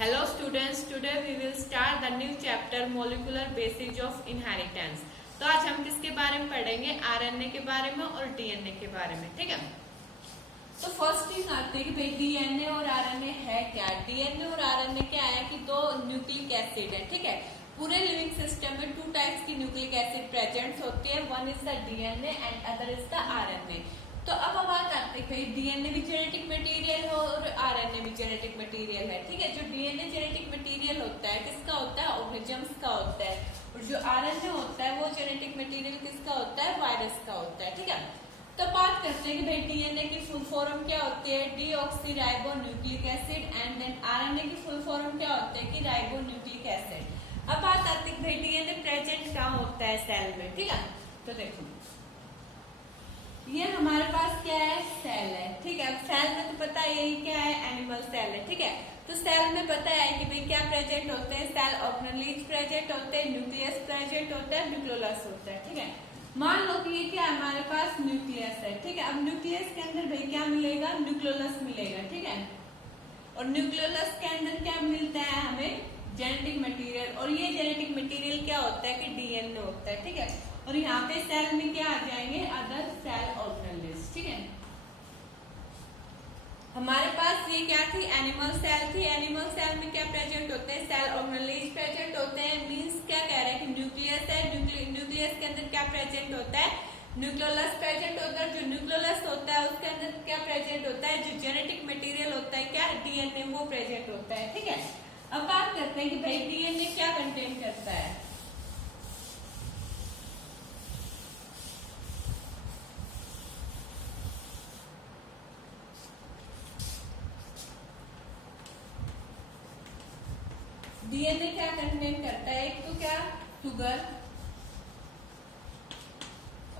Hello students, today we will start the new chapter molecular basis of inheritance। तो आज हम किसके बारे में पढ़ेंगे? आरएनए के बारे में और डीएनए के बारे में। ठीक है, तो फर्स्ट थिंग आते हैं कि भाई डीएनए और आरएनए है क्या। डीएनए और आरएनए क्या है कि दो न्यूक्लिक एसिड है। ठीक है, पूरे लिविंग सिस्टम में टू टाइप्स की न्यूक्लिक एसिड प्रेजेंट होती है, one is the DNA and other is the RNA. तो अब हम बात करते हैं भाई डीएनए भी जेनेटिक मटेरियल है और आरएनए भी जेनेटिक मटेरियल है। ठीक है, जो डीएनए जेनेटिक मटेरियल होता है किसका होता है? ऑर्गेनिजम्स का होता है, और जो आरएनए होता है वो जेनेटिक मटेरियल किसका होता है? वायरस का होता है। ठीक है, तो बात करते हैं कि भाई डीएनए की फुल फॉर्म क्या होती है? Deoxyribo nucleic acid, and then RNA की फुल फॉर्म क्या होती है? कि राइबो न्यूक्लिक एसिड। अब बात आती है भाई डीएनए प्रेजेंट कहाँ होता है? सेल में। ठीक है, तो देखो ये हमारे पास क्या है? सेल है। ठीक है, अब सेल में तो पता है यही क्या है? एनिमल सेल है। ठीक है, तो सेल में पता है कि भाई क्या प्रेजेंट होते हैं? सेल ऑर्गेनेल्स प्रेजेंट होते हैं, न्यूक्लियस प्रेजेंट होता है, न्यूक्लियोलस होता है। ठीक है, मान लो कि ये क्या हमारे पास न्यूक्लियस है। ठीक है, अब न्यूक्लियस के अंदर भाई क्या मिलेगा? न्यूक्लियोलस मिलेगा। ठीक है, और न्यूक्लियोलस के अंदर क्या मिलता है हमें? जेनेटिक मटेरियल, और ये जेनेटिक मटेरियल क्या होता है? कि डीएनए होता है। ठीक है, और यहाँ पे सेल में क्या आ जाएंगे? Other cell organelles. ठीक है, हमारे पास ये क्या थी? एनिमल सेल थी। एनिमल सेल में क्या प्रेजेंट होते हैं? सेल ऑर्गेनेल्स प्रेजेंट होते हैं। मींस क्या कह रहे हैं कि न्यूक्लियस है, न्यूक्लियस के अंदर क्या प्रेजेंट होता है? न्यूक्लियोलस प्रेजेंट होता है। जो न्यूक्लियोलस होता है उसके अंदर क्या प्रेजेंट होता है? जो जेनेटिक मटेरियल होता है क्या? डीएनए, वो प्रेजेंट होता है। ठीक है, अब बात करते हैं कि भाई डीएनए क्या कंटेन करता है। डीएनए क्या कंटेन करता है? एक तो क्या? शुगर,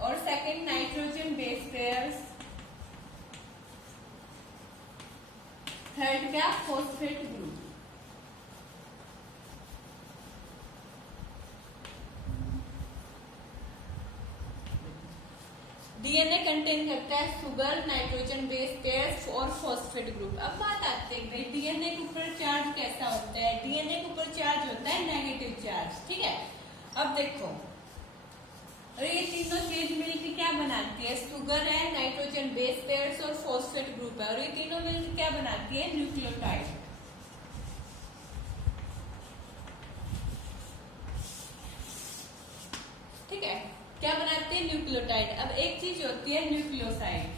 और second nitrogen base pairs, third क्या? Phosphate group. डीएनए कंटेन करता है शुगर, नाइट्रोजन बेस पेयर्स और फॉस्फेट ग्रुप। अब बात आते हैं भाई डीएनए के ऊपर चार्ज कैसा होता है? डीएनए के ऊपर चार्ज होता है नेगेटिव चार्ज। ठीक है, अब देखो, और ये तीनों चीज मिलकर क्या बनाती है? शुगर है, नाइट्रोजन बेस पेयर्स और फॉस्फेट ग्रुप है, और ये तीनों मिलकर क्या बनाती है? न्यूक्लियोटाइड। ठीक है, क्या बनाती है? न्यूक्लियोटाइड। अब एक चीज होती है न्यूक्लियोसाइड।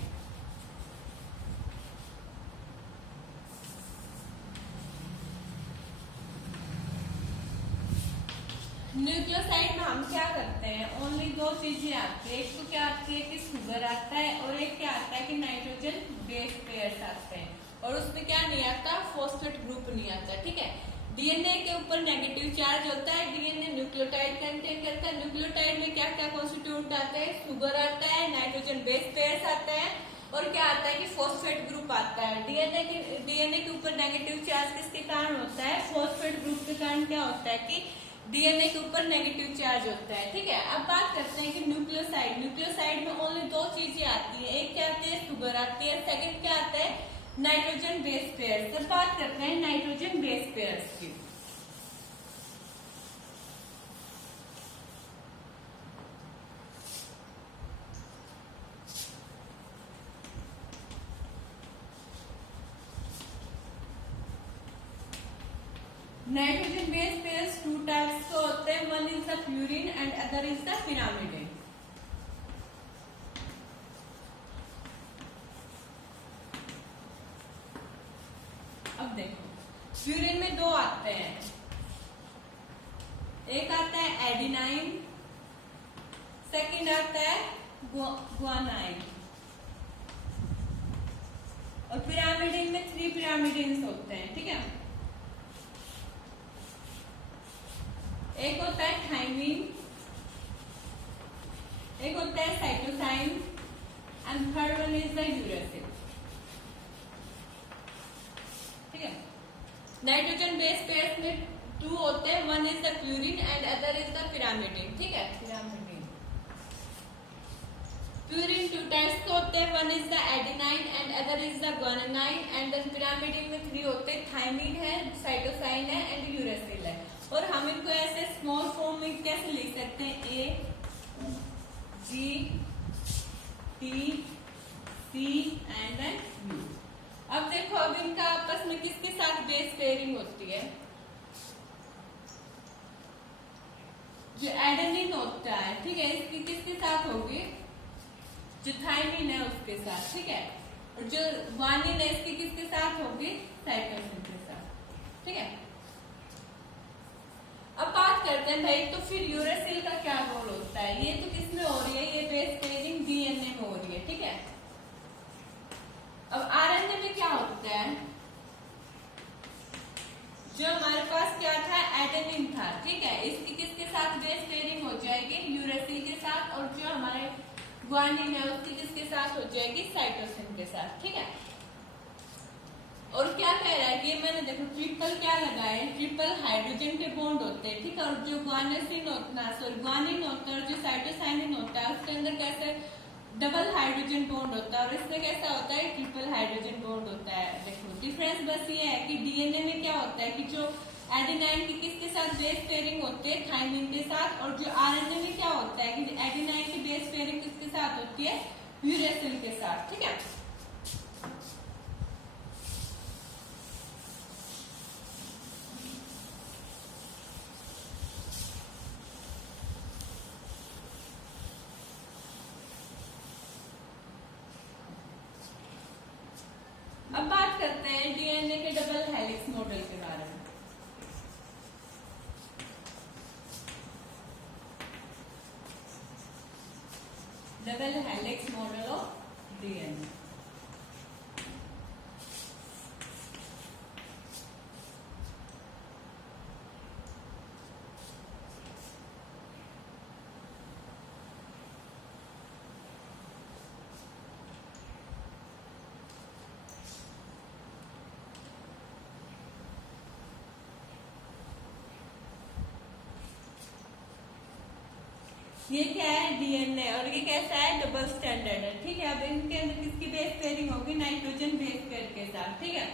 न्यूक्लियोसाइड में हम क्या करते हैं? ओनली दो चीजें आती है। एक तो क्या आती है कि शुगर आता है, और एक क्या आता है कि नाइट्रोजन बेस पेयर्स आते हैं, और उसमें क्या नहीं आता? फॉस्फेट ग्रुप नहीं आता। ठीक है, डीएनए के ऊपर नेगेटिव चार्ज होता है। डीएनए न्यूक्लियोटाइड कंटेन करता है। न्यूक्लियोटाइड में क्या क्या कॉन्स्टिट्यूट आते हैं? शुगर आता है, नाइट्रोजन बेस पेयर्स आता है, और क्या आता है कि फॉस्फेट ग्रुप आता है। डीएनए के ऊपर नेगेटिव चार्ज किसके कारण होता है? फॉस्फेट ग्रुप के कारण क्या होता है कि डीएनए के ऊपर नेगेटिव चार्ज होता है। ठीक है, अब बात करते हैं कि न्यूक्लियोसाइड। न्यूक्लियोसाइड में ओनली दो चीजें आती है। एक क्या आती है? शुगर आती है, सेकंड क्या आता है? Nitrogen base pairs. अब बात करते हैं नाइट्रोजन बेस पेयर्स की। Nitrogen base pairs to types के होते हैं, one is the purine and other is the pyrimidine. अब देखो, प्यूरिन में दो आते हैं। एक आता है एडिनाइन, सेकंड आता है ग्वानाइन, और पिरामिडिन में 3 पिरामिडिन्स होते हैं। ठीक है, एक होता है थाइमिन, एक होता है cytosine, and third one is the uracil. ठीक है, नाइट्रोजन बेस पेयर्स में 2 होते हैं, one is the purine and other is the pyrimidine. ठीक है, पिरामिडिन। प्यूरिन टू टाइप्स के होते हैं, one is the adenine and other is the guanine and then pyrimidine में 3 होते हैं, थायमिन है, साइटोसाइन है एंड यूरेसिल है। और हम इनको ऐसे स्मॉल फॉर्म में कैसे लिख सकते हैं, A G T C and then U. अब देखो अब इनका आपस में किसके साथ बेस पेयरिंग होती है, जो एडेनिन होता है, ठीक है, इसकी किसके साथ होगी, जो थायमिन है उसके साथ, ठीक है, और जो ग्वानिन है इसकी किसके साथ होगी, साइटोसिन के साथ, ठीक है। अब बात करते हैं भाई, तो फिर यूरेसिल का क्या रोल होता है, ये तो किसमें हो रही है, ये बेस पेयरिंग डीएनए में हो रही है, ठीक है। अब आरएनए में क्या होता है, जो हमारे पास क्या था, एडेनिन था, ठीक है, इसकी किसके साथ बेस पेयरिंग हो जाएगी, यूरेसिल के साथ, और जो हमारे ग्वानिन है उसकी किसके साथ हो जाएगी, साइटोसिन के साथ, ठीक है। और क्या कह रहा है कि मैंने देखो ट्रिपल क्या लगाए, ट्रिपल हाइड्रोजन के बॉन्ड होते हैं, ठीक है, और जो ग्वानिन होता है और जो साइटोसाइनिन होता है उसके अंदर कैसे डबल हाइड्रोजन बॉन्ड होता है, और इसमें कैसा होता है, ट्रिपल हाइड्रोजन बॉन्ड होता है। देखो डिफरेंस बस ये है कि डीएनए में क्या होता है कि जो एडेनाइन की किसके साथ बेस पेयरिंग होती है, थायमिन के साथ, और जो आरएनए में क्या होता है कि एडेनाइन की बेस पेयरिंग किसके साथ होती है, यूरेसिल के साथ, ठीक है। अब बात करते हैं डीएनए के डबल हेलिक्स मॉडल के बारे में। Double helix model of DNA, ये क्या है, डीएनए, और ये कैसा है, डबल स्टैंडर्ड है, ठीक है। अब इनके अंदर किसकी बेस पेयरिंग होगी, नाइट्रोजन बेस पेयर के साथ, ठीक है।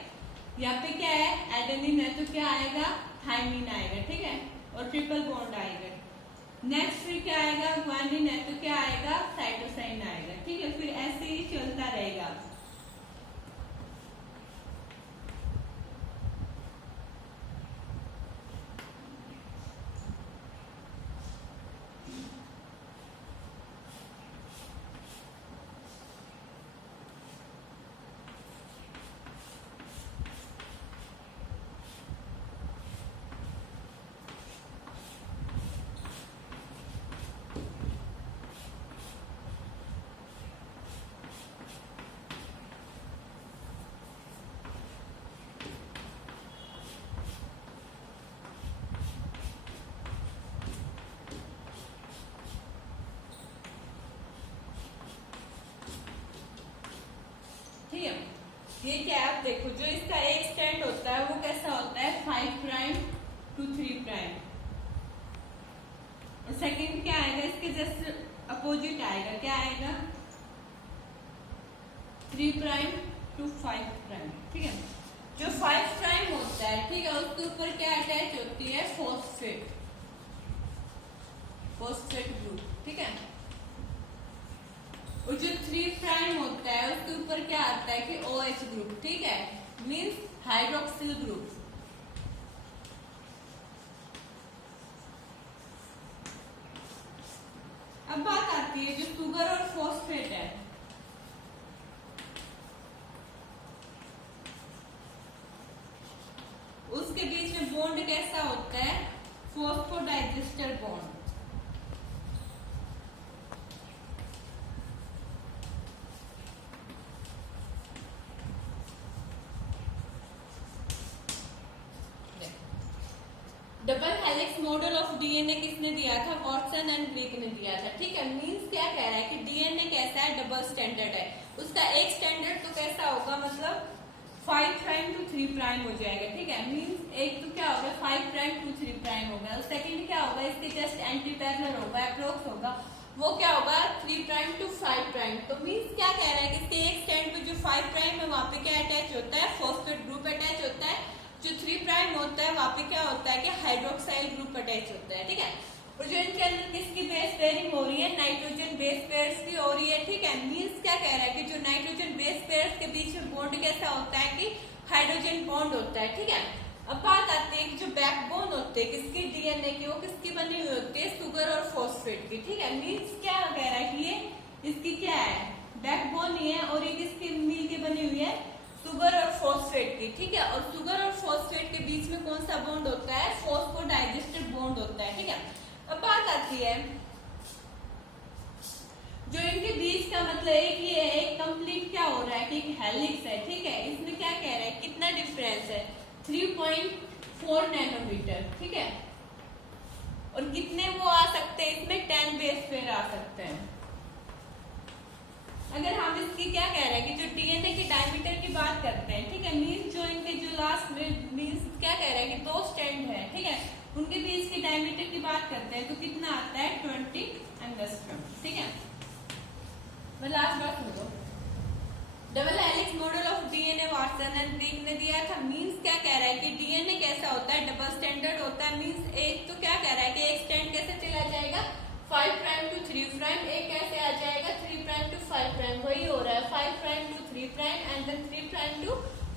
यहाँ पे क्या है, एडेनिन है तो क्या आएगा, थायमिन आएगा, ठीक है, और ट्रिपल बॉन्ड आएगा। नेक्स्ट फिर क्या आएगा, ग्वानिन है तो क्या आएगा, साइटोसाइन आएगा, ठीक है। फिर ऐसे ही चलता रहेगा। ठीक है, ये क्या है, आप देखो जो इसका एक स्टैंड होता है वो कैसा होता है, 5 प्राइम टू 3 प्राइम, और सेकंड क्या आएगा, इसके जस्ट अपोजिट आएगा, क्या आएगा, 3 प्राइम टू 5 प्राइम, ठीक है। जो 5 प्राइम होता है, ठीक है, उसके ऊपर क्या अटैच होती है, फॉस्फेट ग्रुप, ठीक है। और जो 3 प्राइम होता है उसके ऊपर क्या आता है कि OH ग्रुप, ठीक है, मींस हाइड्रोक्सिल ग्रुप। अब बात आती है जो शुगर और फॉस्फेट है, उसके बीच में बॉन्ड कैसा होता है, phosphodiester bond. Double helix model of DNA किसने दिया था, वॉटसन एंड ग्रीक ने दिया था, ठीक है। मींस क्या कह रहा है कि डीएनए कैसा है, डबल स्टैंडर्ड है, उसका एक स्टैंडर्ड तो कैसा होगा, मतलब 5 प्राइम टू 3 प्राइम हो जाएगा, ठीक है। मींस एक तो क्या होगा, 5 प्राइम टू 3 प्राइम होगा, और सेकंड क्या होगा, इसके जस्ट एंटी पैरेलल होगा, अप्रोक्स होगा, वो क्या होगा 3 प्राइम टू 5 प्राइम। तो मीन्स क्या कह रहा है कि इसके एक स्टैंड पे जो 5 प्राइम है वहाँ पे क्या अटैच होता है, फॉस्फेट ग्रुप अटैच होता है। जो 3 प्राइम होता है वहाँ पे क्या होता है कि हाइड्रोक्साइल ग्रुप अटैच होता है, ठीक है। और जो इनके अंदर किसकी बेस पेयरिंग हो रही है, नाइट्रोजन बेस पेयर्स की हो रही है, ठीक है। मीन्स क्या कह रहा है कि जो नाइट्रोजन बेस पेयर्स के बीच में बॉन्ड कैसा होता है कि हाइड्रोजन बॉन्ड होता है, ठीक है। अब बात आती है कि जो बैकबोन होते हैं किसकी, डीएनए की, वो किसकी बनी हुई होती है, शुगर और फॉस्फेट की, ठीक है। मीन्स क्या कह रहा है कि ये इसकी क्या है, बैकबोन ही है, और ये किसकी मिल के बनी हुई है, शुगर और फॉस्फेट की, ठीक है। और शुगर और फॉस्फेट के बीच में कौन सा बॉन्ड होता है, फॉस्फोडाइजेस्टर बॉन्ड होता है, ठीक है। अब बात आती है जो इनके बीच का मतलब एक ये एक कंप्लीट क्या हो रहा है कि एक हेलिक्स है, ठीक है। इसमें क्या कह रहा है, कितना डिफरेंस है, 3.4 नैनोमीटर, ठीक है। और कितने वो आ सकते हैं इसमें, 10 बेस पेयर आ सकते हैं। अगर हम इसकी क्या कह रहे हैं कि जो डीएनए के डायमीटर की बात करते हैं, ठीक है। मीन्स जो इनके जो लास्ट में मीन्स क्या कह रहे हैं कि 2 स्टैंड है, ठीक है, उनके बीच की डायमीटर की बात करते हैं तो कितना आता है 20 एंगस्ट्रॉम, ठीक है। लास्ट बात सुनो, double helix model of DNA Watson and Crick ने दिया था। मींस क्या कह रहा है कि डीएनए कैसा होता है, डबल स्टैंडर्ड होता है। मींस एक तो क्या कह रहा है कि एक स्टैंड कैसे चला जाएगा 5 प्राइम टू 3 प्राइम, एक कैसे आ जाएगा 3 प्राइम टू 5 प्राइम, वही हो रहा है 5 prime to 3 prime and then 3 prime to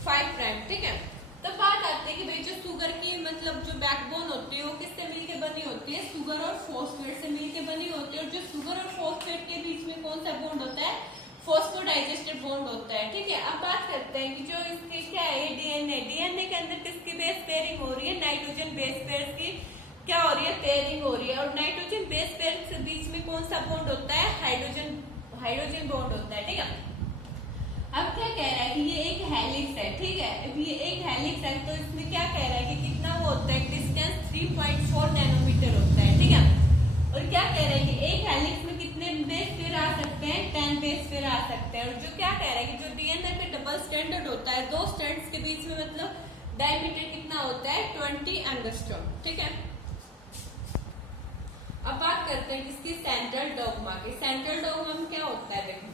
5 prime, ठीक है। तो बात आती है कि भाई जो शुगर की मतलब जो बैकबोन होती है वो किससे मिलके बनी होती है, शुगर और फॉस्फेट से मिलके बनी होती है। और जो शुगर और फॉस्फेट के बीच में कौन सा बॉन्ड होता है, फॉस्फोडाइजेस्टर बॉन्ड होता है, ठीक है। अब बात करते हैं कि जो इसकी क्या है डीएनए, डीएनए के अंदर किसकी बेस पेयरिंग हो रही है, नाइट्रोजन बेस पेयर की क्या हो रही है, पेयरिंग हो रही है। और नाइट्रोजन बेस पेयर के बीच में कौन सा बॉन्ड होता है, हाइड्रोजन बॉन्ड होता है, ठीक है। अब क्या कह रहा है कि ये एक हेलिक्स है, ठीक है। अब ये एक हेलिक्स है तो इसमें क्या कह रहा है कि कितना वो होता है, डिस्टेंस 3.4 नैनोमीटर होता है, ठीक है। और क्या कह रहा है कि एक हेलिक्स में कितने बेस पेयर आ सकते हैं, 10 बेस पेयर आ सकते हैं। और जो क्या कह रहा है कि जो डीएनए पे डबल स्टैंडर्ड होता है, 2 स्टैंड्स के बीच में मतलब डायमीटर कितना होता है 20 एंगस्ट्रॉम, ठीक है। अब बात करते हैं किसकी, सेंट्रल डॉगमा की। सेंट्रल डॉगमा में क्या होता है, देखो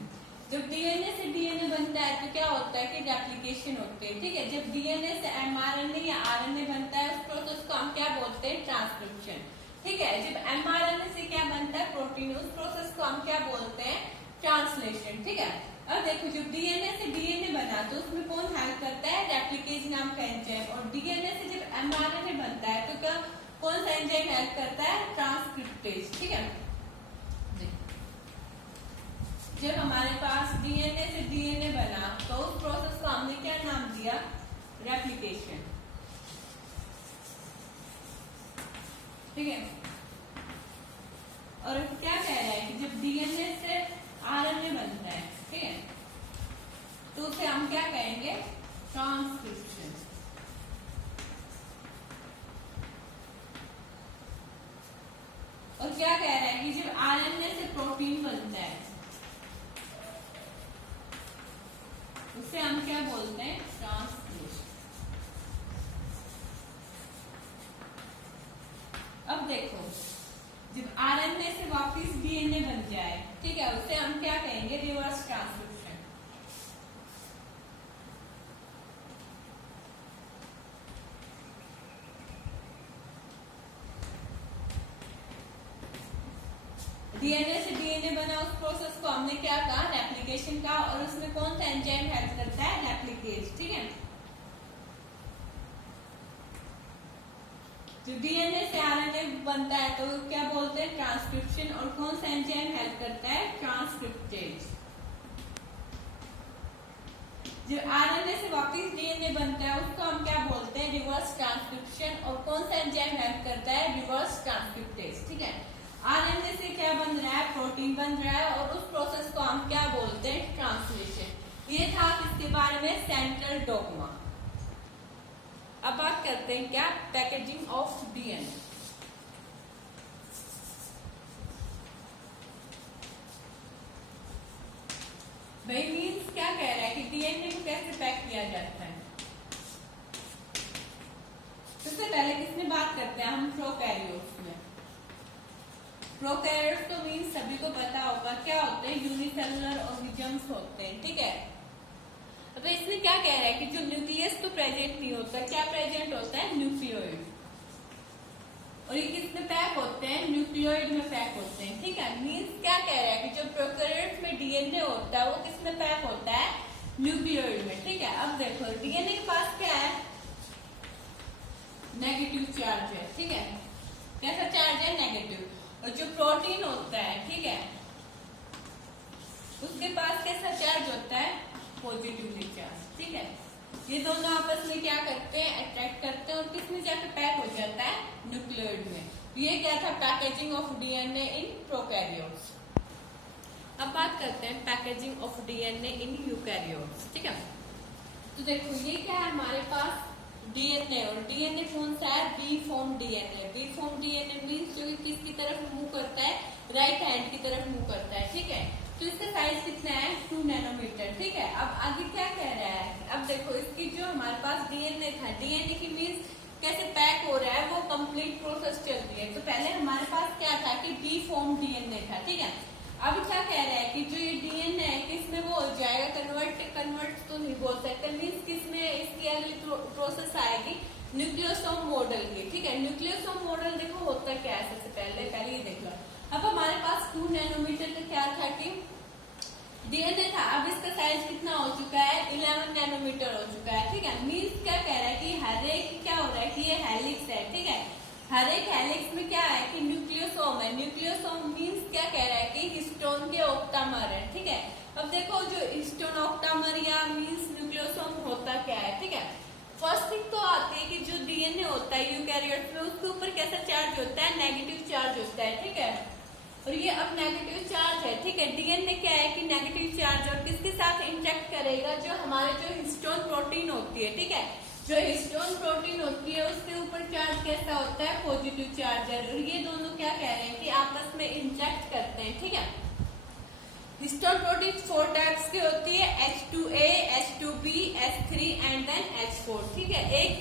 जब डीएनए से डीएनए बनता है तो क्या होता है कि रेप्लिकेशन होती है, ठीक है। जब डीएनए से एमआरएनए या आरएनए बनता है उस प्रोसेस को हम क्या बोलते हैं, ट्रांसक्रिप्शन, ठीक है। जब एमआरएनए से क्या बनता है, प्रोटीन, उस प्रोसेस को हम क्या बोलते हैं, ट्रांसलेशन, ठीक है। अब देखो जब डीएनए से डीएनए बना तो उसमें कौन हेल्प करता है, रेप्लिकेज नाम का एंजाइम। और डीएनए से जब एमआरएनए बनता है तो क्या कौन सा एंजाइम हेल्प करता है, ट्रांसक्रिप्टेज, ठीक है। जब हमारे पास डीएनए से डीएनए बना तो उस प्रोसेस को हमने क्या नाम दिया, रेप्लिकेशन, ठीक है। और क्या कह रहा है कि जब डीएनए से आरएनए बनता है, ठीक है, तो उसे हम क्या कहेंगे, ट्रांसक्रिप्शन। और क्या कह रहा है कि जब आरएनए से प्रोटीन बनता है उसे हम क्या बोलते हैं, ट्रांसलेशन। अब देखो जब आरएनए से वापस डीएनए बन जाए, ठीक है, उसे हम क्या कहेंगे, रिवर्स ट्रांसक्रिप्शन। डीएनए से डीएनए बना उस प्रोसेस को हमने क्या कहा, रेप्लिकेशन का। और उसमें कौन सा एंजाइम हेल्प करता है, रेप्लिकेज, ठीक है। जो डीएनए से आरएनए बनता है तो क्या बोलते हैं, ट्रांसक्रिप्शन। और कौन सा एंजाइम हेल्प करता है, ट्रांसक्रिप्टेज। जो आरएनए से वापस डीएनए बनता है उसको हम क्या बोलते हैं, रिवर्स ट्रांसक्रिप्शन। और कौन सा एंजाइम हेल्प करता है, रिवर्स ट्रांसक्रिप्टेज, ठीक है। आरएनए से क्या बन रहा है, प्रोटीन बन रहा है। और उस प्रोसेस को हम क्या बोलते हैं, ट्रांसलेशन। ये था इसके बारे में सेंट्रल डॉगमा। अब बात करते हैं क्या, पैकेजिंग ऑफ डीएनए। भाई मीन्स क्या कह रहा है कि डीएनए को कैसे पैक किया जाता है। सबसे पहले किसमें बात करते हैं हम, प्रोकैरियोट्स में। प्रोकैरियोट्स तो मीन्स सभी को पता होगा क्या होते हैं, यूनिसेलुलर ऑर्गेनिजम्स होते हैं, ठीक है। अब इसमें क्या कह रहा है कि जो न्यूक्लियस तो प्रेजेंट नहीं होता, क्या प्रेजेंट होता है, न्यूक्लियोइड। और ये किसमें पैक होते हैं, न्यूक्लियोइड में पैक होते हैं, ठीक है। मीन्स क्या कह रहा है कि जो प्रोकैरियोट्स में डीएनए होता है वो किसमें पैक होता है, न्यूक्लियोइड में, ठीक है। अब देखो डीएनए के पास क्या है, नेगेटिव चार्ज है, ठीक है। कैसा चार्ज है, नेगेटिव। और जो प्रोटीन होता है, ठीक है, उसके पास कैसा चार्ज होता है, पॉजिटिवली चार्ज, ठीक है। ये दोनों आपस में क्या करते हैं, अट्रैक्ट करते हैं और किसमें जाकर पैक हो जाता है, न्यूक्लियोइड में। ये क्या था, packaging of DNA in prokaryotes. अब बात करते हैं packaging of DNA in eukaryotes, ठीक है। तो देखो ये क्या है हमारे पास, डीएनए। और डीएनए कौन सा है, B form DNA. B form DNA means जो कि किसकी तरफ मूव करता है, राइट हैंड की तरफ मूव करता है, ठीक है। तो इसका साइज कितना है, 2 नैनोमीटर, ठीक है। अब आगे क्या कह रहा है, अब देखो इसकी जो हमारे पास डीएनए था, डीएनए की मीन्स कैसे पैक हो रहा है, वो कंप्लीट प्रोसेस चल रही है। तो पहले हमारे पास क्या था कि बी फॉर्म डीएनए था, ठीक है। अब क्या कह रहा है कि जो ये डीएनए है किसमें वो हो जाएगा, कन्वर्ट तो नहीं बोल सकते, मीन्स किसमें इसकी अगली प्रोसेस आएगी, न्यूक्लियोसोम मॉडल की, ठीक है। न्यूक्लियोसोम मॉडल देखो होता क्या है, सबसे पहले ये देख लो। अब हमारे पास 2 नैनोमीटर का क्या था कि डीएनए था। अब इसका साइज कितना हो चुका है, 11 नैनोमीटर हो चुका है, ठीक है। मीन्स क्या कह रहा है कि हर एक क्या हो रहा है कि ये हेलिक्स है, ठीक है। हर एक हेलिक्स में क्या है कि न्यूक्लियोसोम है। न्यूक्लियोसोम मीन्स क्या कह रहा है कि हिस्टोन के ऑक्टामर है, ठीक है। अब देखो जो हिस्टोन ऑक्टामर या मीन्स न्यूक्लियोसोम होता क्या है, ठीक है। फर्स्ट थिंग तो आती है कि जो डीएनए होता है यूकैरियोट्स में, उसके ऊपर कैसा चार्ज होता है, नेगेटिव चार्ज होता है, ठीक है। और ये अब नेगेटिव चार्ज है, ठीक है। डीएनए क्या है कि नेगेटिव चार्ज और किसके साथ इंटरेक्ट करेगा, जो हमारे जो हिस्टोन प्रोटीन होती है, ठीक है। जो हिस्टोन प्रोटीन होती है उसके ऊपर चार्ज कैसा होता है, पॉजिटिव चार्ज है। और ये दोनों क्या कह रहे हैं कि आपस में इंटरेक्ट करते हैं, ठीक है। हिस्टोन प्रोटीन 4 टाइप्स की होती है, H2A, H2B, H3 and then H4, ठीक है। एक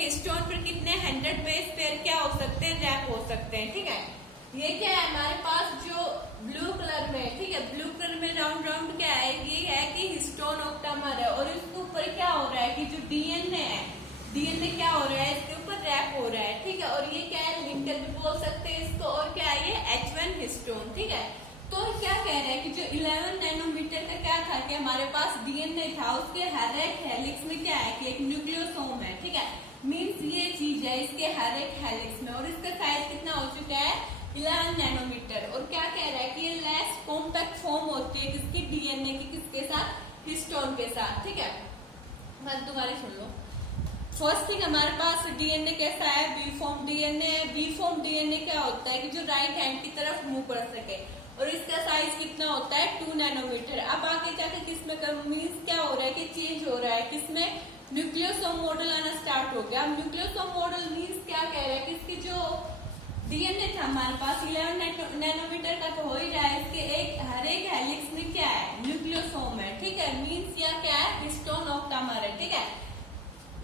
हिस्टोन पर कितने 100 बेस पेयर क्या हो सकते हैं, रैप हो सकते हैं, ठीक है। ये क्या है हमारे पास जो ब्लू कलर में, ठीक है, ब्लू कलर में राउंड राउंड क्या है, ये है कि हिस्टोन ऑक्टामर है। और इसके ऊपर क्या हो रहा है कि जो डीएनए है, डीएनए क्या हो रहा है, इसके ऊपर रैप हो रहा है, ठीक है। और ये क्या है, लिंकर भी बोल सकते हैं इसको। और क्या है ये, H1 हिस्टोन, ठीक है। तो क्या कह रहा है कि जो 11 नैनोमीटर का क्या था कि हमारे पास डीएनए था, उसके हर एक हेलिक्स में क्या है कि एक न्यूक्लियोसोम है, ठीक है। मीन्स ये चीज है इसके हर एक हेलिक्स में। और इसका साइज कितना हो चुका है, 11 नैनोमीटर। और क्या कह रहा है कि ये लेस कॉम्पैक्ट फॉर्म होती है किसकी, डीएनए की, किसके साथ, हिस्टोन के साथ, ठीक है। मैं दोबारा सुन लो। फर्स्ट थिंग हमारे पास डीएनए कैसा है, बी फॉर्म डीएनए है। बी फॉर्म डीएनए क्या होता है कि जो राइट हैंड की तरफ मूव कर सके। और इसका साइज कितना होता है, 2 नैनोमीटर। अब आगे जाकर किसमें मीन्स क्या हो रहा है कि चेंज हो रहा है, किसमें, न्यूक्लियोसोम मॉडल आना स्टार्ट हो गया। अब न्यूक्लियोसोम मॉडल मीन्स क्या कह रहा है कि इसकी जो डीएनए था हमारे पास 11 नैनोमीटर का तो हो ही रहा है, इसके हर एक हेलिक्स में क्या है, न्यूक्लियोसोम है, ठीक है। मीन्स या क्या है, हिस्टोन ऑक्टामर है, ठीक है।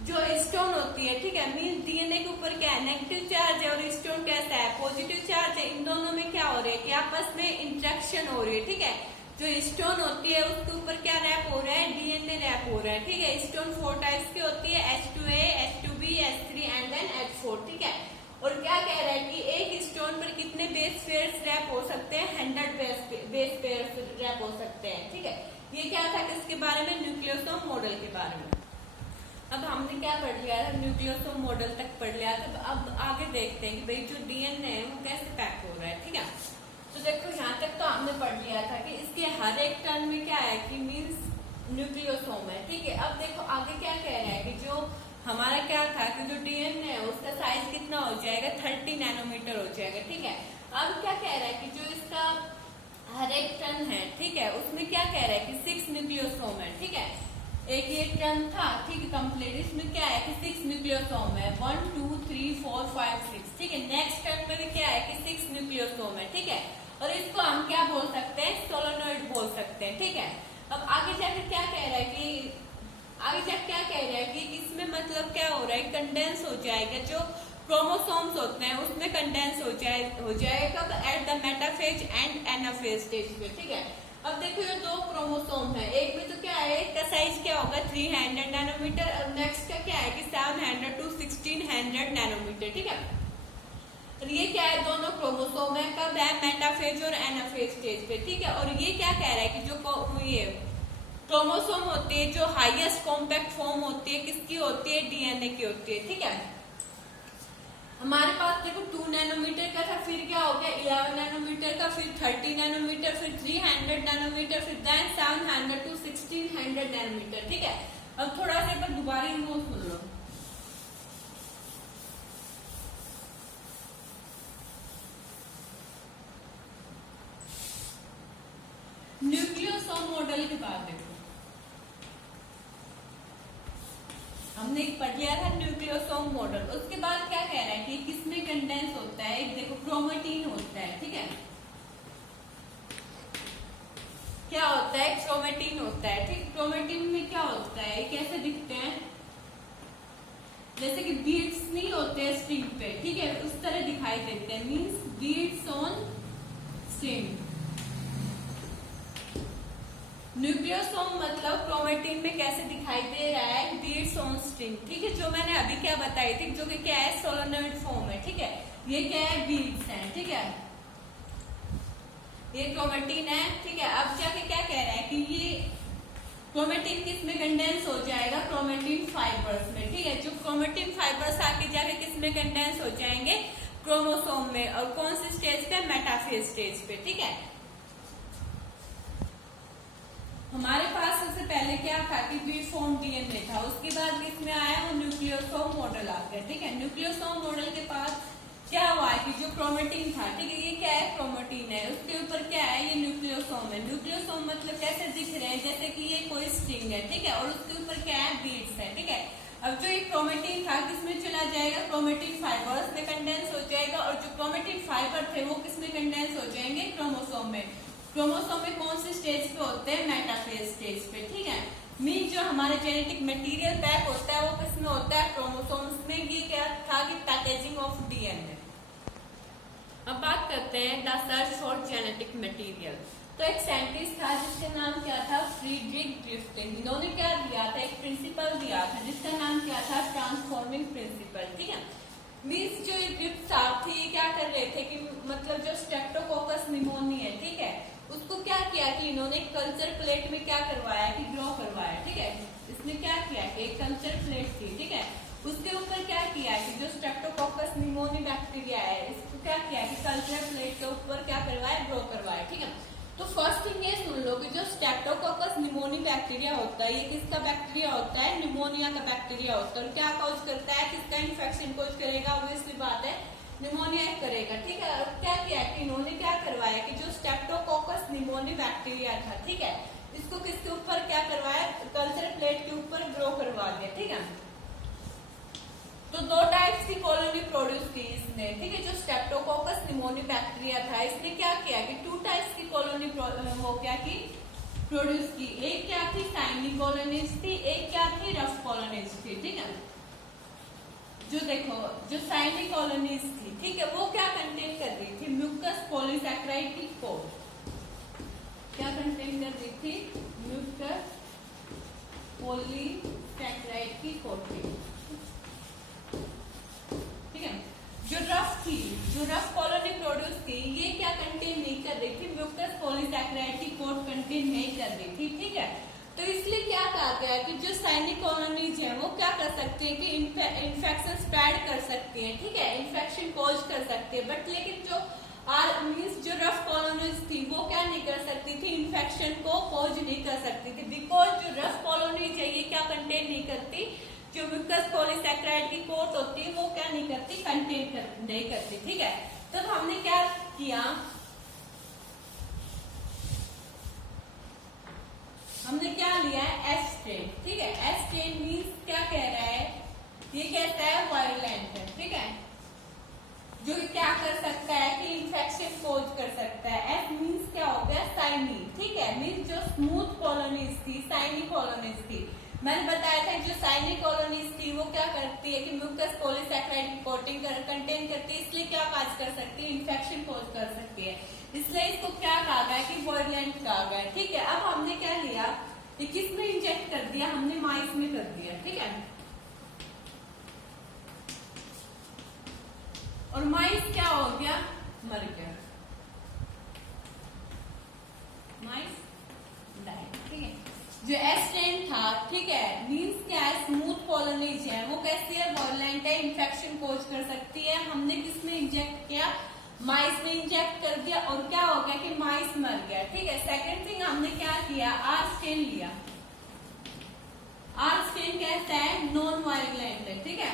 जो हिस्टोन होती है, ठीक है, मीन्स डीएनए के ऊपर क्या है, नेगेटिव चार्ज है। और हिस्टोन कैसा है, पॉजिटिव चार्ज है। इन दोनों में क्या हो रहा है कि आपस में इंटरेक्शन हो रही है, ठीक है। जो हिस्टोन होती है उसके ऊपर क्या रैप हो रहा है, डीएनए रैप हो रहा है, ठीक है। हिस्टोन 4 टाइप्स की होती है, H2A, H2B, H3 and then H4, ठीक है। और क्या कह रहा है कि एक हिस्टोन पर कितने बेस पेयर्स रैप हो सकते हैं, 100 बेस पेयर्स रैप हो सकते हैं, ठीक है। ये क्या था किसके बारे में, न्यूक्लियोसोम मॉडल के बारे में। अब हमने क्या पढ़ लिया था, न्यूक्लियोसोम मॉडल तक पढ़ लिया था। अब आगे देखते हैं कि भाई जो डीएनए है वो कैसे पैक हो रहा है, ठीक है। तो देखो यहाँ तक तो हमने पढ़ लिया था कि इसके हर एक टर्न में क्या है कि मीन्स न्यूक्लियोसोम है, ठीक है। अब देखो आगे क्या कह रहा है कि जो हमारा क्या था कि जो डीएनए है उसका साइज कितना हो जाएगा, 30 नैनोमीटर हो जाएगा, ठीक है। अब क्या कह रहा है कि जो इसका हर एक टर्न है, ठीक है, उसमें क्या कह रहा है कि 6 न्यूक्लियोसोम है, ठीक है। एक ये टर्न था, ठीक है, कंप्लीट। इसमें क्या है कि 6 न्यूक्लियोसोम है, 1 2 3 4 5 6, ठीक है। नेक्स्ट टर्न में भी क्या है कि 6 न्यूक्लियोसोम है, ठीक है। और इसको हम क्या बोल सकते हैं, सोलेनोइड बोल सकते हैं, ठीक है। अब आगे जाकर क्या कह रहा है कि इसमें मतलब क्या हो रहा है, कंडेंस हो जाएगा जो क्रोमोसोम्स होते हैं उसमें कंडेंस हो जाएगा कब? At the metaphase and anaphase stage पे, ठीक है। अब देखो ये दो क्रोमोसोम है, एक में तो क्या है, एक का साइज क्या होगा 300 नैनोमीटर और नेक्स्ट का क्या है कि 700 to 1600 नैनोमीटर, ठीक है। और ये क्या है, दोनों क्रोमोसोम है, कब है? मेटाफेज और एनाफेज स्टेज पे, ठीक है। और ये क्या कह रहा है कि जो ये क्रोमोसोम होती है जो हाईएस्ट कॉम्पैक्ट फॉर्म होती है किसकी होती है? डीएनए की होती है, ठीक है। हमारे पास देखो 2 नैनोमीटर का था, फिर क्या हो गया 11 नैनोमीटर का, फिर 30 नैनोमीटर, फिर 300 नैनोमीटर, फिर देन 700 to 1600 नैनोमीटर, ठीक है। अब थोड़ा सा एक बार दोबारा नोट सुन लो। न्यूक्लियोसोम मॉडल के बाद देखो हमने पढ़ लिया था न्यूक्लियोसोम मॉडल, उसके बाद क्या कह रहा है कि किसमें कंडेंस होता है? एक देखो क्रोमेटिन होता है, ठीक है। क्या होता है? क्रोमेटिन होता है, ठीक। क्रोमेटिन में क्या होता है, कैसे दिखते हैं? जैसे कि बीड्स नहीं होते हैं स्ट्रिंग पे, ठीक है, उस तरह दिखाई देते हैं, means beads on string. Nucleosome मतलब क्रोमेटिन में कैसे दिखाई दे रहा है? बीड्स ऑन स्ट्रिंग, ठीक है। जो मैंने अभी क्या बताई थी, जो कि क्या है, सोलोनॉइड फॉर्म है, ठीक है। ये क्या है? बीड्स हैं, ठीक है। ये क्रोमेटिन है, ठीक है। अब जाके क्या कह रहा है कि ये क्रोमेटिन किसमें कंडेंस हो जाएगा? क्रोमेटिन फाइबर्स में, ठीक है। जो क्रोमेटिन फाइबर्स आके जाके किसमें कंडेंस हो जाएंगे? क्रोमोसोम में। और कौन सी स्टेज पे? मेटाफेज स्टेज पे, ठीक है। हमारे पास सबसे पहले क्या था कि बी फॉर्म डीएनए था, उसके बाद इसमें आया वो न्यूक्लियोसोम मॉडल आ गया, ठीक है। न्यूक्लियोसोम मॉडल के पास क्या हुआ कि जो क्रोमेटिन था, ठीक है, ये क्या है? क्रोमेटिन है, उसके ऊपर क्या है? ये न्यूक्लियोसोम है। न्यूक्लियोसोम मतलब कैसे दिख रहे हैं? जैसे कि ये कोई स्ट्रिंग है, ठीक है, और उसके ऊपर क्या है? बीड्स है, ठीक है। अब जो ये क्रोमेटिन था किसमें चला जाएगा? क्रोमेटिन फाइबर्स में कंडेंस हो जाएगा, और जो क्रोमेटिन फाइबर थे वो किसमें कंडेंस हो जाएंगे? क्रोमोसोम में। क्रोमोसोम में कौन से स्टेज पे होते हैं? मेटाफेज स्टेज पे, ठीक है। मीन जो हमारे जेनेटिक मटेरियल पैक होता है वो किसमें होता है? क्रोमोसोम्स में। ये क्या था कि पैकेजिंग ऑफ डीएनए। अब बात करते हैं the search for genetic material. तो एक साइंटिस्ट था जिसका नाम क्या था? Friedrich drifting. इन्होंने क्या दिया था? एक प्रिंसिपल दिया था जिसका नाम क्या था? ट्रांसफॉर्मिंग प्रिंसिपल, ठीक है। मीन्स जो ये ड्रिफ्ट साहब थे ये क्या कर रहे थे कि मतलब जो स्ट्रेप्टोकोकस निमोनिया है, ठीक है, उसको क्या किया कि इन्होंने कल्चर प्लेट में क्या करवाया कि ग्रो करवाया, ठीक है। इसने क्या किया कि एक कल्चर प्लेट थी, ठीक है, उसके ऊपर क्या किया कि जो स्ट्रेप्टोकोकस निमोनी बैक्टीरिया है इसको क्या किया कि कल्चर प्लेट के ऊपर क्या करवाया? ग्रो करवाया, ठीक है। तो फर्स्ट थिंग ये सुन लो कि जो स्ट्रेप्टोकोकस निमोनी बैक्टीरिया होता है ये किसका बैक्टीरिया होता है? निमोनिया का बैक्टीरिया होता है। और क्या कॉज करता है? किसका इन्फेक्शन कॉज करेगा? ऑब्वियसली बात है निमोनिया करेगा, ठीक है। और क्या किया कि इन्होंने क्या करवाया कि जो स्ट्रेप्टोकोकस निमोनी बैक्टीरिया था, ठीक है, इसको किसके ऊपर क्या करवाया? कल्चर प्लेट के ऊपर ग्रो करवा दिया, ठीक है। तो दो टाइप्स की कॉलोनी प्रोड्यूस की इसने, ठीक है। जो स्ट्रेप्टोकोकस निमोनी बैक्टीरिया था इसने क्या किया कि 2 टाइप्स की कॉलोनी वो क्या की प्रोड्यूस की। एक क्या थी? साइनी कॉलोनीज थी, एक क्या थी? रफ कॉलोनीज थी, ठीक है। जो देखो जो साइनी कॉलोनीज थी, ठीक है, वो क्या कंटेन कर रही थी? म्यूकस पॉलीसैकेराइड की कोट। क्या कंटेन कर रही थी? म्यूकस पॉलीसैकेराइड की कोटिंग, ठीक है। जो रफ कॉलोनी प्रोड्यूस थी ये क्या कंटेन नहीं कर रही थी? म्यूकस पॉलीसैकेराइड की कोट कंटेन नहीं कर रही थी, ठीक है। तो इसलिए क्या कहा गया कि जो साइनी कॉलोनीज है वो क्या कर सकती है कि इन्फेक्शन स्प्रेड कर सकती है, ठीक है, इन्फेक्शन कॉज कर सकती है। बट लेकिन जो मीन्स जो रफ कॉलोनीज थी वो क्या नहीं कर सकती थी? इन्फेक्शन को कॉज नहीं कर सकती थी, बिकॉज जो रफ कॉलोनीज है ये क्या कंटेन नहीं करती? जो म्यूकस पॉलीसैकेराइड की कोट होती है वो क्या नहीं करती? कंटेन नहीं करती, ठीक है। तो हमने क्या किया? हमने क्या लिया है? एस स्ट्रेन, ठीक है। एस स्ट्रेन मीन्स क्या कह रहा है? ये कहता है वायलेंट है, ठीक है, जो क्या कर सकता है कि इन्फेक्शन कोज कर सकता है। एस मीन्स क्या हो गया? साइनी, ठीक है, मीन्स जो स्मूथ कॉलोनीज थी, साइनी कॉलोनीज थी, मैंने बताया था जो साइनिक कॉलोनीज थी वो क्या करती है कि म्यूकस पॉलीसैकेराइड की कोटिंग कंटेन करती है, इसलिए क्या काज कर सकती है, इन्फेक्शन कॉज कर सकती है, इसलिए इसको क्या कहा गया कि वायलेंट कहा गया। ठीक है, अब हमने क्या लिया, ये किस में इंजेक्ट कर दिया, हमने माइस में कर दिया। ठीक है, और माइस क्या हो गया, मर गया, माइस डाइड। ठीक है, जो एस्ट्रेन था, ठीक है, मींस क्या है, स्मूथ कॉलोनीज है, वो कैसी है, वायलेंट है, इन्फेक्शन कोज कर सकती है। हमने किस में इंजेक्ट किया, माइस में इंजेक्ट कर दिया, और क्या हो गया कि माइस मर गया। ठीक है, सेकंड थिंग हमने क्या किया, आर स्टेन लिया। आर स्टेन कैसा है, नॉन वायलेंट है। ठीक है,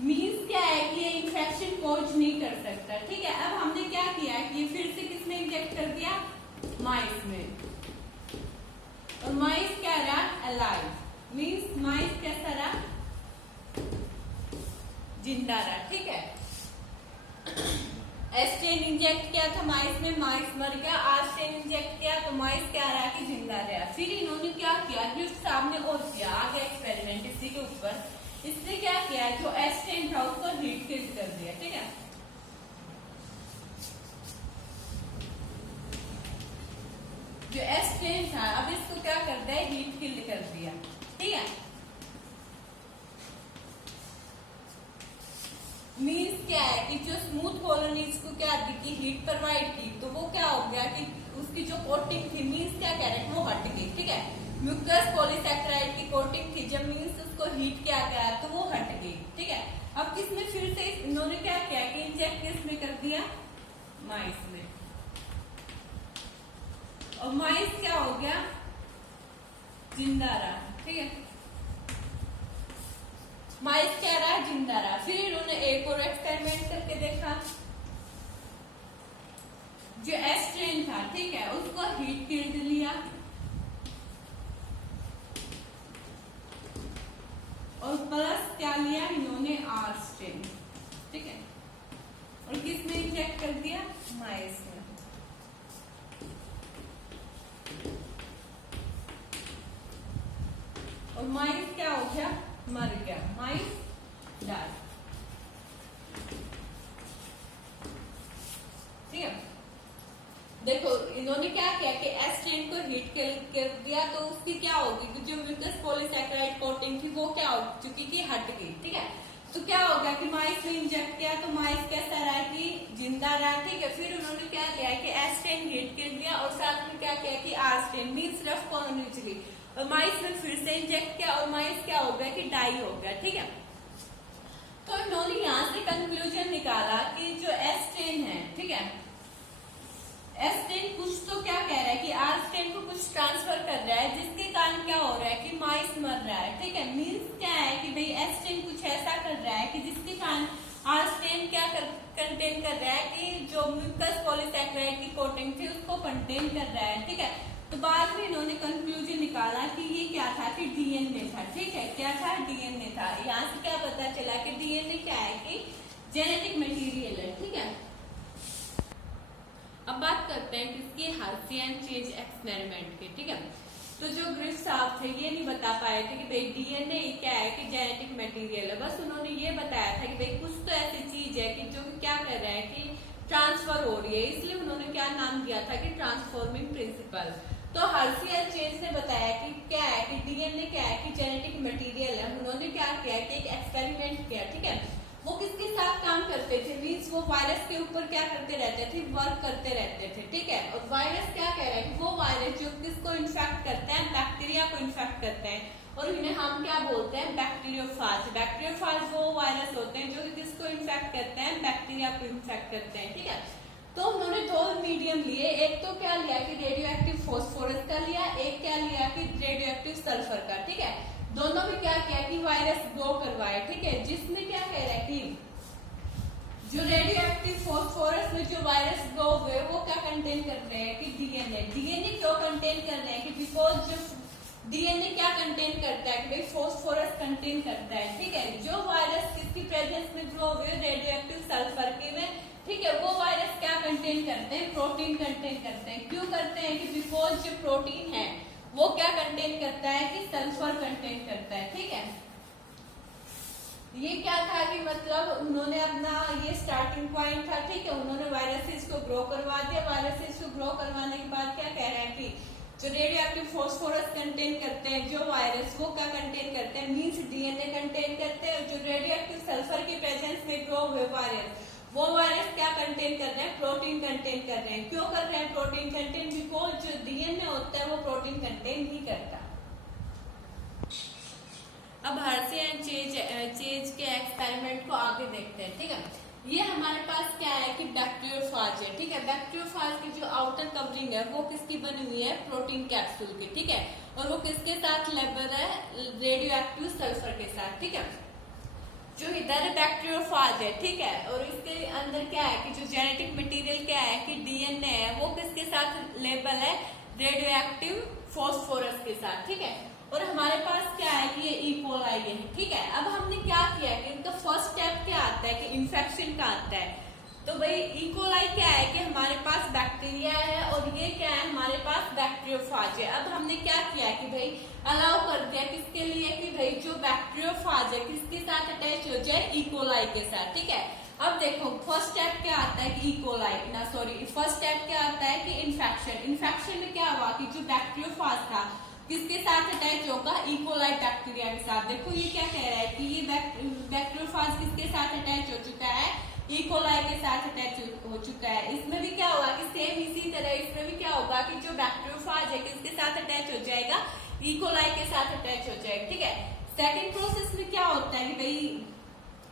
मींस क्या है कि ये इन्फेक्शन कोज नहीं कर सकता। ठीक है, अब हमने क्या किया कि ये फिर से किसमें इंजेक्ट कर दिया, माइस में, और माइस क्या रहा, अलाइव, मींस माइस कैसा रहा, जिंदा रहा। ठीक है, एस्ट्रेन इंजेक्ट किया था माइस में, माइस मर गया, आस्ट्रेन इंजेक्ट किया तो माइस क्या रहा कि जिंदा रहा। फिर इन्होंने क्या किया, जो सामने और किया आगे एक्सपेरिमेंट इसी के ऊपर, इसने क्या किया, जो एस्ट्रेन था उसको हीट किल कर दिया। ठीक है, जो एस्ट्रेन था अब इसको क्या कर दिया, हीट किल कर दिया। ठीक है, मीन्स क्या है कि जो स्मूथ कॉलोनीज को क्या दी थी, हीट प्रोवाइड की, तो वो क्या हो गया कि उसकी जो कोटिंग थी, मीन्स क्या कह रहे हैं, वो हट गई। ठीक है, म्यूकस पॉलीसैकेराइड की कोटिंग थी, जब मीन्स उसको हीट किया गया तो वो हट गई। ठीक है, अब किसमें फिर से इन्होंने क्या किया कि इंजेक्ट किसमें कर दिया, माइस में, और माइस क्या हो गया, जिंदा रहा। ठीक है, माइस क्या रहा, जिंदा रहा। फिर इन्होंने एक और एक्सपेरिमेंट करके देखा, जो एस्ट्रेन था, ठीक है, उसको हीट किल लिया, और प्लस क्या लिया इन्होंने, आस्ट्रेन। ठीक है, और किसमें इंजेक्ट कर दिया, माइस में, और माइस क्या हो गया, मर गया, माइस डाइड। ठीक है, देखो इन्होंने क्या किया कि एस्ट्रेन को हीट कर दिया, तो उसकी क्या होगी कि जो म्यूकस पॉलीसैकेराइड कोटिंग थी वो क्या हो चुकी कि हट गई। ठीक है, तो क्या होगा कि माइस में इंजेक्ट किया तो माइस कैसा रहा कि जिंदा रहा। ठीक है, फिर उन्होंने क्या किया कि एस्ट्रेन हीट कर दिया, और साथ में क्या किया कि आस्ट्रेन मीन्स रफ कॉलोनी चली, और माइस में फिर से इंजेक्ट किया, और माइस क्या हो गया कि डाई हो गया। ठीक है, तो इन्होंने यहाँ से कंक्लूजन निकाला कि जो एस्ट्रेन है, ठीक है, एस्ट्रेन कुछ तो क्या कह रहा है कि आस्ट्रेन को कुछ ट्रांसफर कर रहा है, जिसके कारण क्या हो रहा है कि माइस मर रहा है। ठीक है, मीन्स क्या है कि भाई एस्ट्रेन कुछ ऐसा कर रहा है कि जिसके कारण आस्ट्रेन क्या कंटेन कर रहा है कि जो म्यूकस पॉलीसैकेराइड की कोटिंग थी उसको कंटेन कर रहा है। ठीक है, तो बाद में इन्होंने कंक्लूजन निकाला कि ये क्या था कि डीएनए था। ठीक है, क्या था, डीएनए था। यहाँ से क्या पता चला कि डीएनए क्या है कि जेनेटिक मटेरियल है। ठीक है, अब बात करते हैं किसकी, हाल्सियन चेंज एक्सपेरिमेंट की। ठीक है, तो जो ग्रिफ साहब थे ये नहीं बता पाए थे कि भाई डीएनए क्या है कि जेनेटिक मटेरियल है, बस उन्होंने ये बताया था कि भाई कुछ तो ऐसी चीज है कि जो क्या कर रहा है कि ट्रांसफर हो रही है, इसलिए उन्होंने क्या नाम दिया था कि ट्रांसफॉर्मिंग प्रिंसिपल। तो हाल्सियन चेंज ने बताया कि क्या है कि डीएनए क्या है कि जेनेटिक मटेरियल है। उन्होंने क्या किया कि एक एक्सपेरिमेंट किया। ठीक है, वो किसके साथ काम करते थे, मीन्स वो वायरस के ऊपर क्या करते रहते थे, वर्क करते रहते थे। ठीक है, और वायरस क्या कह रहा है कि वो वायरस जो किसको इन्फेक्ट करते हैं, बैक्टीरिया को इन्फेक्ट करते हैं, और इन्हें हम क्या बोलते हैं, बैक्टीरियोफाज। बैक्टीरियोफाज वो वायरस होते हैं जो किसको इन्फेक्ट करते हैं, बैक्टीरिया को इन्फेक्ट करते हैं। ठीक है, तो उन्होंने दो मीडियम लिए, एक तो क्या लिया कि रेडियो एक्टिव फास्फोरस का लिया, एक क्या लिया कि रेडियो एक्टिव सल्फर का। ठीक है, दोनों में क्या किया कि वायरस ग्रो करवाए। ठीक है, जिसमें क्या कह रहा है कि जो रेडियो एक्टिव फास्फोरस में जो वायरस ग्रो हुए वो क्या कंटेन कर रहे हैं कि डीएनए। डीएनए क्यों कंटेन कर रहे हैं कि बिकॉज जो डीएनए क्या कंटेन करता है कि भाई फास्फोरस कंटेन करता है। ठीक है, जो वायरस किसकी प्रेजेंस में ग्रो हुए, रेडियो एक्टिव सल्फर के में। ठीक है, वो वायरस क्या कंटेन करते हैं, प्रोटीन कंटेन करते हैं। क्यों करते हैं कि बिकॉज जो प्रोटीन है वो क्या कंटेन करता है कि सल्फर कंटेन करता है। ठीक है, ये क्या था कि मतलब उन्होंने अपना ये स्टार्टिंग पॉइंट था। ठीक है, उन्होंने वायरसेस को ग्रो करवा दिया। वायरसेस को ग्रो करवाने के बाद क्या कह रहे हैं कि जो रेडियो एक्टिव फॉस्फोरस कंटेन करते हैं जो वायरस, वो क्या कंटेन करते हैं, मीन्स डीएनए कंटेन करते हैं। जो रेडियो एक्टिव सल्फर की प्रेजेंस में ग्रो हुए वायरस, वो वायरस क्या कंटेन कर रहे हैं, प्रोटीन कंटेन कर रहे हैं। क्यों कर रहे हैं प्रोटीन कंटेन, बिकॉज जो डीएनए होता है वो प्रोटीन कंटेन नहीं करता। अब हर्शी एंड चेज के एक्सपेरिमेंट को आगे देखते हैं। ठीक है, ये हमारे पास क्या है कि बैक्टीरियोफाज है। ठीक है, बैक्टीरियोफाज की जो आउटर कवरिंग है वो किसकी बनी हुई है, प्रोटीन कैप्सूल की। ठीक है, और वो किसके साथ लेबल है, रेडियो एक्टिव सल्फर के साथ। ठीक है, जो इधर बैक्टीरियोफाज है। ठीक है, और इसके अंदर क्या है कि जो जेनेटिक मटेरियल क्या है कि डीएनए है, वो किसके साथ लेबल है, रेडियो एक्टिव फॉस्फोरस के साथ। ठीक है, और हमारे पास क्या है कि ये इकोलाई है। ठीक है, अब हमने क्या किया कि इनका फर्स्ट स्टेप क्या आता है कि इन्फेक्शन का आता है। तो भाई इकोलाई क्या है कि हमारे पास बैक्टीरिया है और ये क्या है, हमारे पास बैक्टीरियोफाज है। अब हमने क्या किया कि भाई अलाउ कर दिया किसके लिए कि भाई जो बैक्टीरियोफाज है किसके साथ अटैच हो जाए, इकोलाई के साथ। ठीक है, अब देखो फर्स्ट स्टेप क्या आता है कि इकोलाई ना सॉरी फर्स्ट स्टेप क्या आता है कि इन्फेक्शन। इन्फेक्शन में क्या हुआ कि जो बैक्टीरियोफाज था किसके साथ अटैच होगा, इकोलाई बैक्टीरिया के साथ। देखो ये क्या कह रहा है कि ये बैक्टीरियोफाज किसके साथ अटैच हो चुका है, इकोलाई के साथ अटैच हो चुका है। इसमें भी क्या होगा कि सेम इसी तरह इसमें भी क्या होगा कि जो बैक्टीरियोफाज है किसके साथ अटैच हो जाएगा, इकोलाई के साथ अटैच हो जाएगा। ठीक है, सेकेंड प्रोसेस में क्या होता है कि भाई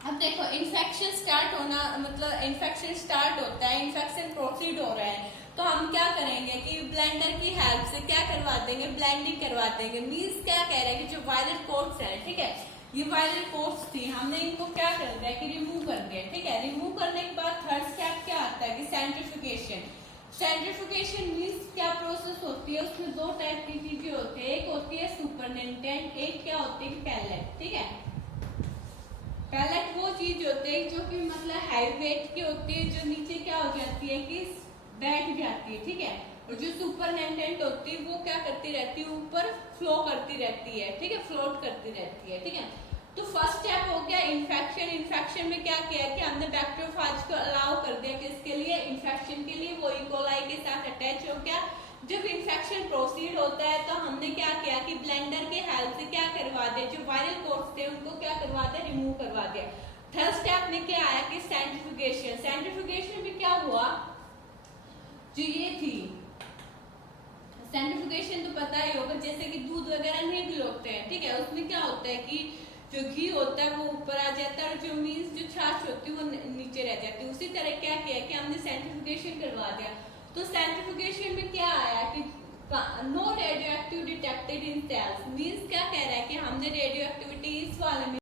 अब देखो इन्फेक्शन स्टार्ट होना मतलब इन्फेक्शन स्टार्ट होता है, इन्फेक्शन प्रोसीड हो रहा है, तो हम क्या करेंगे कि ब्लेंडर की हेल्प से क्या करवा देंगे, ब्लेंडिंग करवा देंगे। मीन्स क्या कह रहे हैं कि जो वायरल कोट्स है, ठीक है, ये वायरल कोट्स थी, हमने इनको क्या कर दिया कि रिमूव कर दिया। ठीक है, रिमूव करने के बाद थर्ड स्टेप क्या आता है कि सेंट्रीफ्यूगेशन। सेंट्रीफ्यूगेशन मीन्स क्या प्रोसेस होती है, उसमें दो टाइप की चीजें होती है, एक होती है सुपरनेटेंट, एक क्या होती है पैलेट। ठीक है, पैलेट वो चीज होती है जो कि मतलब हाई वेट की होती है, जो नीचे क्या हो जाती है कि बैठ जाती है। ठीक है, और जो सुपरनेटेंट होती है वो क्या करती रहती है, ऊपर फ्लो करती रहती है। ठीक है, फ्लोट करती रहती है। ठीक है, तो फर्स्ट स्टेप हो गया इन्फेक्शन। इन्फेक्शन में क्या किया कि हमने बैक्टीरियोफाज को अलाउ कर दिया किसके लिए, इन्फेक्शन के लिए, वो इकोलाई के साथ अटैच हो गया। जब इन्फेक्शन प्रोसीड होता है तो हमने क्या किया कि ब्लेंडर के हेल्प से क्या करवा दिया, जो वायरल कोट्स थे उनको क्या करवा दिया, रिमूव करवा दिया। थर्ड स्टेप में क्या आया कि सेंट्रीफ्यूगेशन। सेंट्रीफ्यूगेशन में क्या हुआ, जो ये थी सेंट्रीफ्यूगेशन तो पता ही होगा, जैसे कि दूध वगैरह नहीं भिगोते हैं। ठीक है, उसमें क्या होता है कि जो घी होता है वो ऊपर आ जाता है और जो मीन्स जो छाछ होती है वो नीचे रह जाती है। उसी तरह क्या किया कि हमने सेंट्रीफ्यूगेशन करवा दिया। तो सेंट्रीफ्यूगेशन में क्या आया कि no radioactive detected in cells. Means क्या कह रहा है कि हमने रेडियो एक्टिविटी इस वाले में